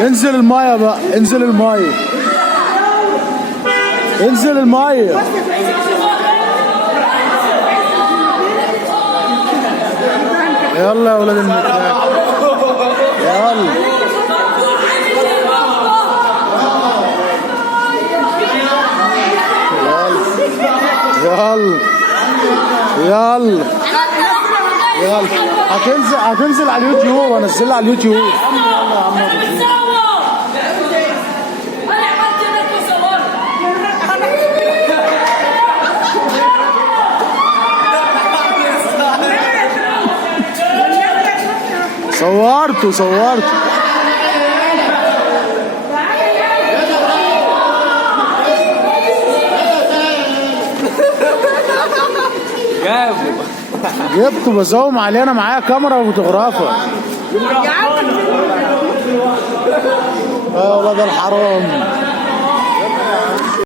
انزل المايه بقى، انزل المايه، انزل المايه. يلا يا ولاد المتني، يلا يلا يلا يلا. هتنزل على اليوتيوب، هنزلها على اليوتيوب. صورته جبته بزوم عليه، انا معايا كاميرا وفوتوغرافر. يا ولاد الحرام.